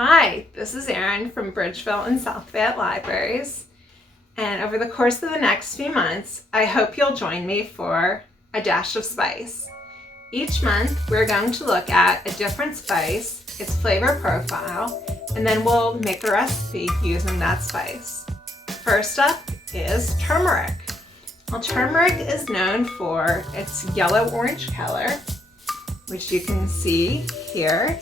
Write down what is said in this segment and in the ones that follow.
Hi, this is Erin from Bridgeville and South Fayette Libraries, and over the course of the next few months, I hope you'll join me for a dash of spice. Each month, we're going to look at a different spice, its flavor profile, and then we'll make a recipe using that spice. First up is turmeric. Well, turmeric is known for its yellow-orange color, which you can see here.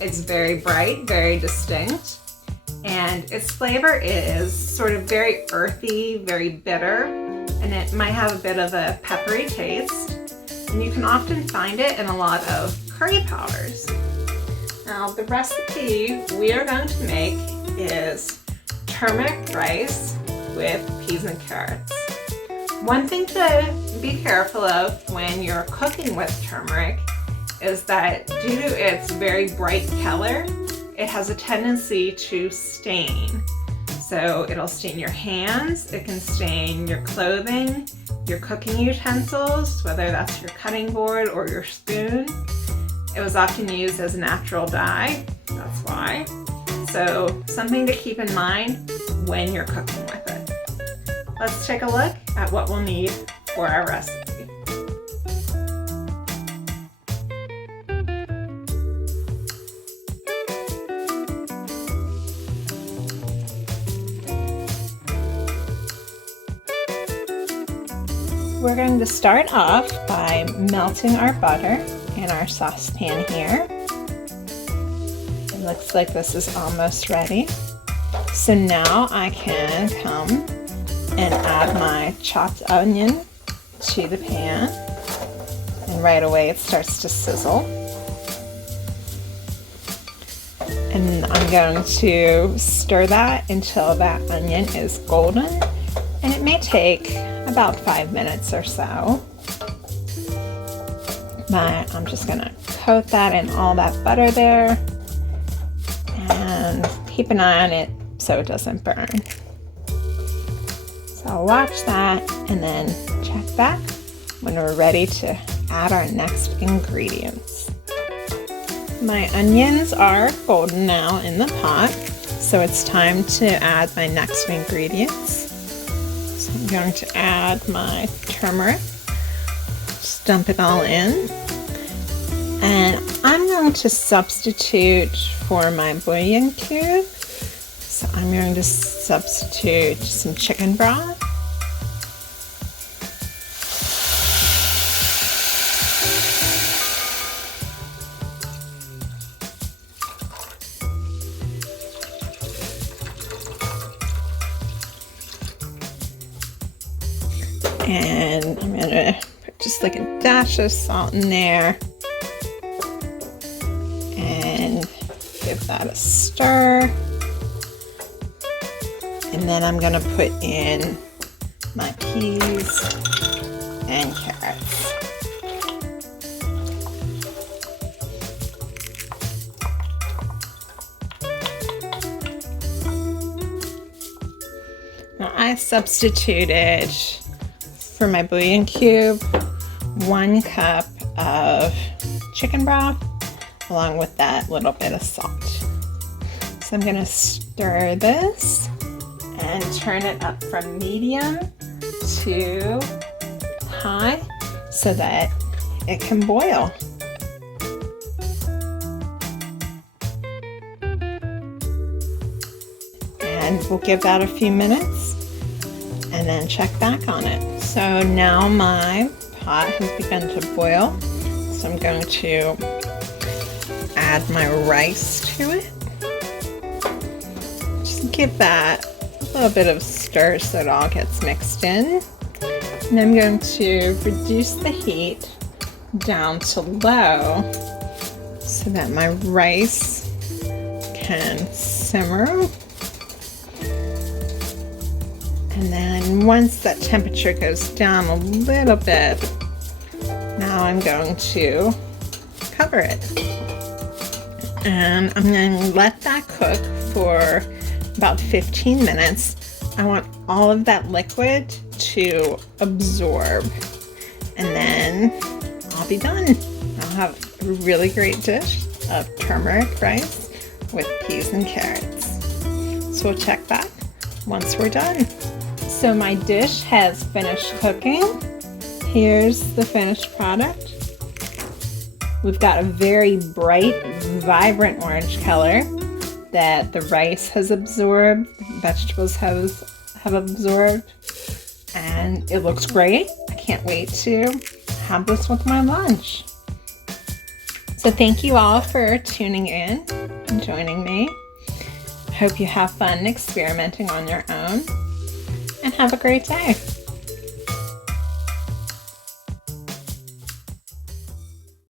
It's very bright, very distinct, and its flavor is sort of very earthy, very bitter, and it might have a bit of a peppery taste. And you can often find it in a lot of curry powders. Now, the recipe we are going to make is turmeric rice with peas and carrots. One thing to be careful of when you're cooking with turmeric is that due to its very bright color, it has a tendency to stain. So it'll stain your hands, it can stain your clothing, your cooking utensils, whether that's your cutting board or your spoon. It was often used as a natural dye, that's why. So something to keep in mind when you're cooking with it. Let's take a look at what we'll need for our recipe. We're going to start off by melting our butter in our saucepan here. It looks like this is almost ready. So now I can come and add my chopped onion to the pan, and right away it starts to sizzle. And I'm going to stir that until that onion is golden, and it may take about 5 minutes or so. But I'm just gonna coat that in all that butter there and keep an eye on it so it doesn't burn. So I'll watch that and then check back when we're ready to add our next ingredients. My onions are golden now in the pot, so it's time to add my next ingredients. So I'm going to add my turmeric, just dump it all in. And I'm going to substitute for my bouillon cube. So I'm going to substitute some chicken broth. And I'm gonna put just like a dash of salt in there and give that a stir. And then I'm gonna put in my peas and carrots. Now I substituted for my bouillon cube 1 cup of chicken broth along with that little bit of salt. So I'm gonna stir this and turn it up from medium to high so that it can boil. And we'll give that a few minutes and then check back on it. So now my pot has begun to boil, so I'm going to add my rice to it. Just give that a little bit of stir so it all gets mixed in. And I'm going to reduce the heat down to low so that my rice can simmer. And then once that temperature goes down a little bit, now I'm going to cover it. And I'm going to let that cook for about 15 minutes. I want all of that liquid to absorb. And then I'll be done. I'll have a really great dish of turmeric rice with peas and carrots. So we'll check back once we're done. So my dish has finished cooking. Here's the finished product. We've got a very bright, vibrant orange color that the rice has absorbed, vegetables have absorbed, and it looks great. I can't wait to have this with my lunch. So thank you all for tuning in and joining me. I hope you have fun experimenting on your own, and have a great day.